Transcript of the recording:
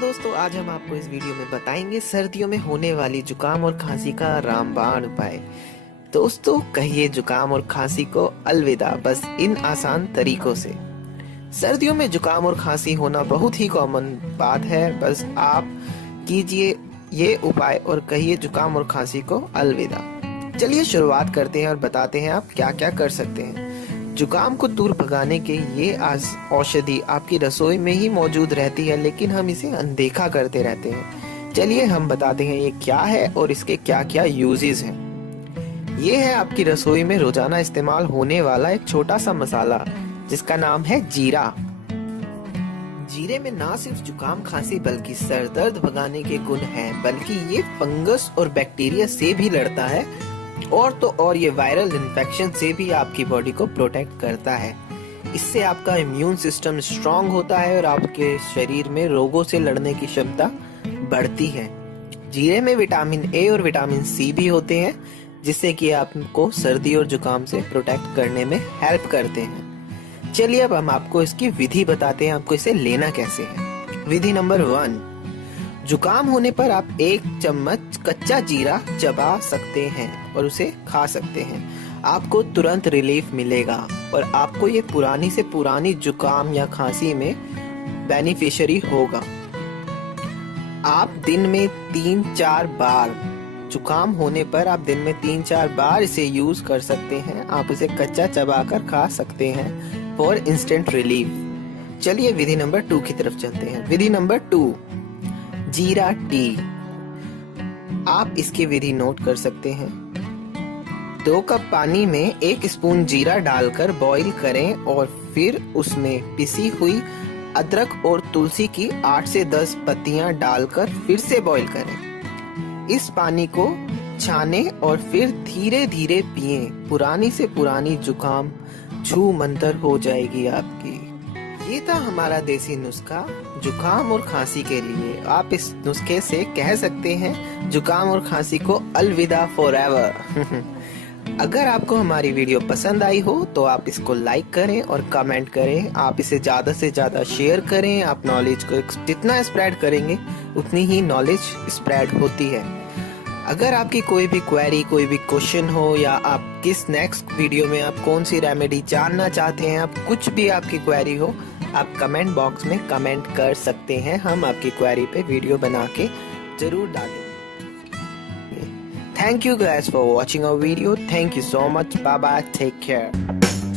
दोस्तों, आज हम आपको इस वीडियो में बताएंगे सर्दियों में होने वाली जुकाम और खांसी का रामबाण उपाय। दोस्तों, कहिए जुकाम और खांसी को अलविदा बस इन आसान तरीकों से। सर्दियों में जुकाम और खांसी होना बहुत ही कॉमन बात है। बस आप कीजिए ये उपाय और कहिए जुकाम और खांसी को अलविदा। चलिए शुरुआत करते हैं और बताते हैं आप क्या क्या कर सकते हैं। जुकाम को दूर भगाने के ये औषधि आपकी रसोई में ही मौजूद रहती है, लेकिन हम इसे अनदेखा करते रहते हैं। चलिए हम बताते हैं ये क्या है और इसके क्या क्या यूजेस हैं। ये है आपकी रसोई में रोजाना इस्तेमाल होने वाला एक छोटा सा मसाला जिसका नाम है जीरा। जीरे में ना सिर्फ जुकाम खांसी बल्कि सर दर्द भगाने के गुण हैं, बल्कि ये फंगस और बैक्टीरिया से भी लड़ता है और ये वायरल इन्फेक्शन से भी आपकी बॉडी को प्रोटेक्ट करता है। इससे आपका इम्यून सिस्टम स्ट्रांग होता है और आपके शरीर में रोगों से लड़ने की क्षमता बढ़ती है। जीरे में विटामिन ए और विटामिन सी भी होते हैं, जिससे कि आपको सर्दी और जुकाम से प्रोटेक्ट करने में हेल्प करते हैं। चलिए अब हम आपको इसकी विधि बताते हैं, आपको इसे लेना कैसे है। विधि नंबर 1, जुकाम होने पर आप 1 चम्मच कच्चा जीरा चबा सकते हैं और उसे खा सकते हैं। आपको तुरंत रिलीफ मिलेगा और आपको ये पुरानी से पुरानी जुकाम या खांसी में बेनिफिशियरी होगा। आप दिन में 3-4 बार, जुकाम होने पर आप दिन में 3-4 बार इसे यूज कर सकते हैं। आप इसे कच्चा चबाकर खा सकते हैं फॉर इंस्टेंट रिलीफ। चलिए विधि नंबर 2 की तरफ चलते हैं। विधि नंबर 2, जीरा टी। आप इसकी विधि नोट कर सकते हैं। 2 कप पानी में 1 स्पून जीरा डालकर बॉईल करें और फिर उसमें पिसी हुई अदरक और तुलसी की 8 से 10 पत्तियां डालकर फिर से बॉईल करें। इस पानी को छाने और फिर धीरे धीरे पिएं। पुरानी से पुरानी जुकाम छू मंतर हो जाएगी आपकी। ये था हमारा देसी नुस्खा जुकाम और खांसी के लिए। आप इस नुस्खे से कह सकते हैं जुकाम और खांसी को अलविदा फॉरएवर। अगर आपको हमारी वीडियो पसंद आई हो तो आप इसको लाइक करें और कमेंट करें। आप इसे ज्यादा से ज्यादा शेयर करें। आप नॉलेज को जितना स्प्रेड करेंगे उतनी ही नॉलेज स्प्रेड होती है। अगर आपकी कोई भी क्वेरी, कोई भी क्वेश्चन हो, या आप किस नेक्स्ट वीडियो में आप कौन सी रेमेडी जानना चाहते हैं, आप कुछ भी आपकी क्वेरी हो, आप कमेंट बॉक्स में कमेंट कर सकते हैं। हम आपकी क्वेरी पे वीडियो बना के जरूर डालेंगे। Thank you guys for watching our video. Thank you so much. Bye bye. Take care.